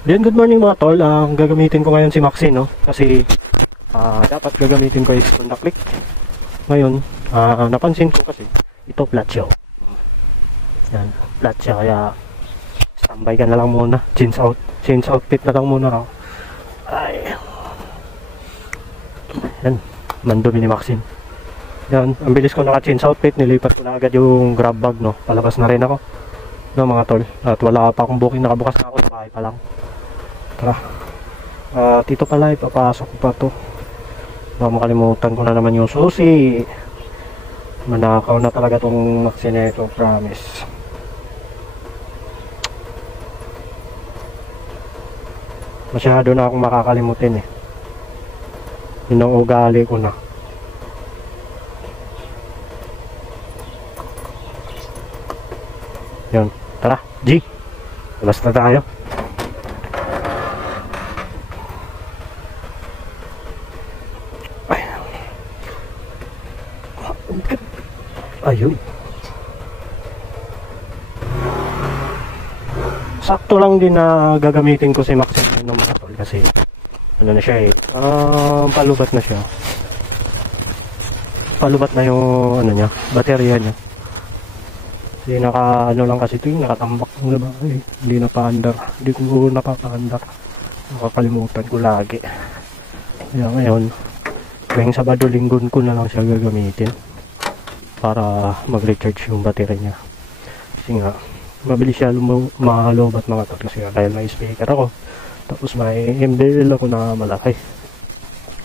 Then good morning mga tol. Ang gagamitin ko ngayon si Maxine, no? Kasi dapat gagamitin ko is Honda Click. Ngayon, napansin ko kasi ito flat siya. Yan, flat siya, kaya standby ka na lang muna. Change outfit na lang muna ako. Ay. Yan, mandumi ni Maxine. Yan, ang bilis ko naka-change outfit, nilipat ko na agad yung grab bag, no? Palabas na rin ako, no mga tol. At wala pa akong booking, nakabukas na ako sa bahay pa lang. Tara, dito pala ipapasok ko pa to. Baka makalimutan ko na naman yung susi. Manakaw na talaga tong Maxine ito, promise. Masyado na akong makakalimutin eh. Yun ang ugali ko na. Yun, tara, G, labas na tayo. Ay. Ayun. Sakto lang din na gagamitin ko si Maxine ng mga tol kasi ano na siya eh, palubat na siya. Palubat na yung ano niya, baterya niya. Kasi ano lang kasi ito yung nakatambak ng bahay. Hindi napaandar. Hindi ko napapaandar. Nakakalimutan ko lagi. Kaya ngayon, ngayong Sabado, Linggon ko na lang siya gagamitin para mag-recharge yung battery niya. Kasi nga, mabilis siya mahalobat mga tol. Kasi nga, dahil may speaker ako. Tapos may MDL ako na malaki.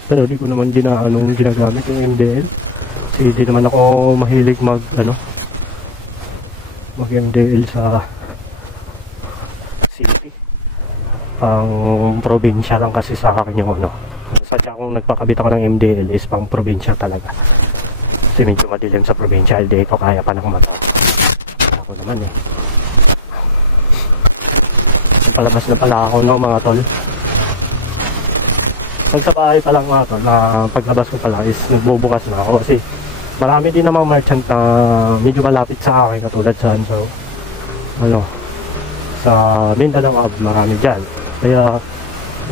Pero di ko naman ginagamit yung MDL. Kasi di naman ako mahilig mag-MDL sa city. Pang probinsya lang kasi sa akin yung ano. Sadya kung nagpakabit ako ng MDL is pang probinsya talaga. Kasi medyo madilim sa probinsya. Hindi ko kaya pa ng mata. Ako naman eh. Palabas na pala ako no mga tol. Pag sa bahay pa lang mga tol, paglabas ko pala is nagbubukas na ako kasi marami din namang merchant na medyo malapit sa akin katulad sa sa Mindanao Hub, marami dyan. Kaya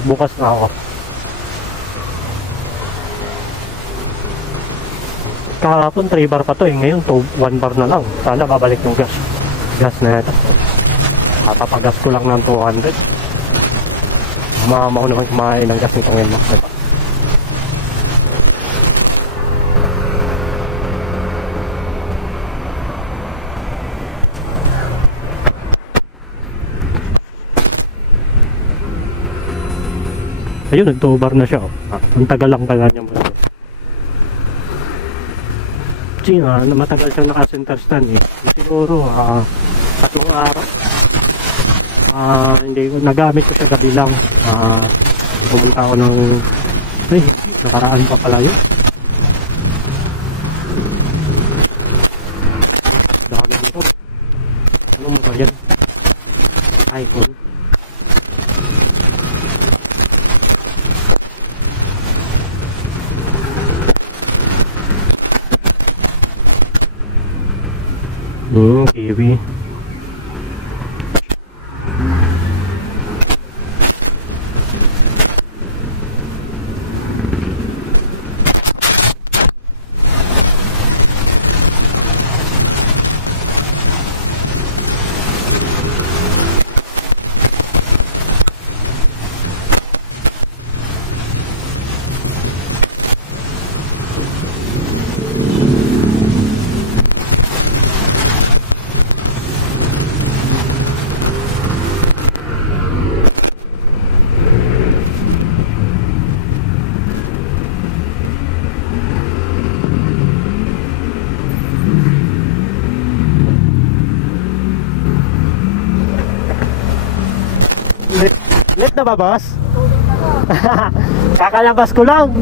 bukas na ako. Kahapon 3 bar pa to eh, ngayon 1 bar na lang. Sana babalik yung gas na ito. Papagas ko lang ng 200. Mamaw naman kumain ng gas nito ngayon. Diba? Ayun, nag-2 bar na siya. Ang tagal lang tagal niya mo. Kasi nga, matagal siyang naka-center stand eh. Siguro, 3 araw. Hindi ko, nagamit ko siya gabi lang. Pumunta ako ng, nakaraan pa pala yun. Dami nito. Ano mo ba yan? Icon. Kiwi. Late na ba, boss? Kakalabas ko lang.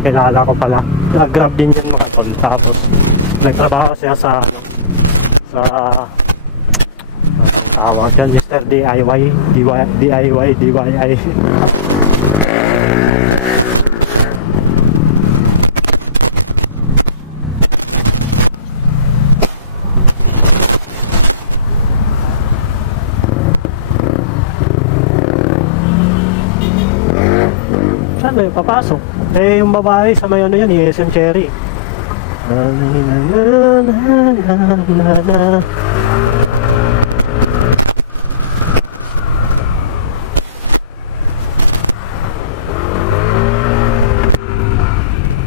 Kilala ko pala. Nag-grab din yan mga tol. Tapos nagtrabaho siya sa tawag dyan, Mr. DIY. ano eh, papasok. Eh yung babae sa may ano yan, SM Cherry.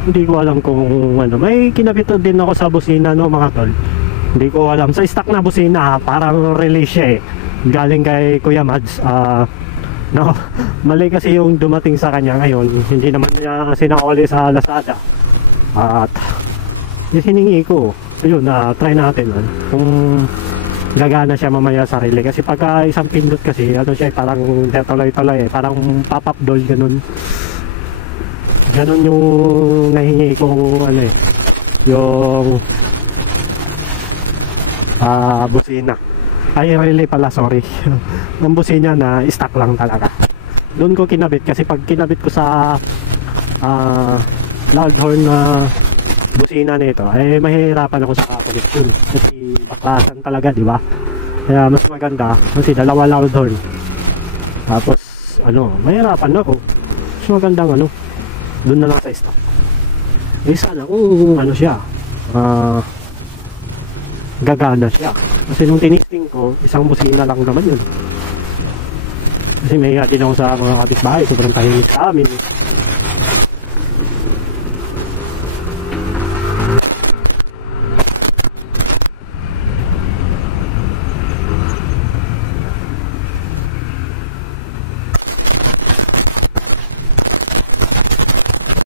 Hindi ko alam kung ano, may kinabit din ako sa busina no mga tol. Hindi ko alam, sa stock na busina parang release siya eh, galing kay Kuya Mads. No, mali kasi yung dumating sa kanya ngayon, hindi naman niya sinakoli sa Lazada. At yung hiningi ko, yun, try natin kung gagana siya mamaya sa relay. Kasi pagka isang pindot kasi, ano siya, parang tuloy-tuloy eh, parang pop-up doll, ganun. Ganun yung nahingi ko, ano eh, yung busina. Ay, relay pala, sorry. Ang busina na stock lang talaga. Doon ko kinabit kasi pag kinabit ko sa Loudhorn na busina nito, ay mahihirapan ako sa connection. Kasi baklasan talaga, di ba? Kaya mas maganda kasi dalawa Loudhorn. Tapos, ano, mahihirapan ako. Mas magandang ano, doon na lang sa stock. Eh sana kung ano siya, gagana siya. Kasi nung tinisting ko, isang busina lang naman yun. Kasi may din ako sa mga kapitbahay, sobrang tahimik sa amin.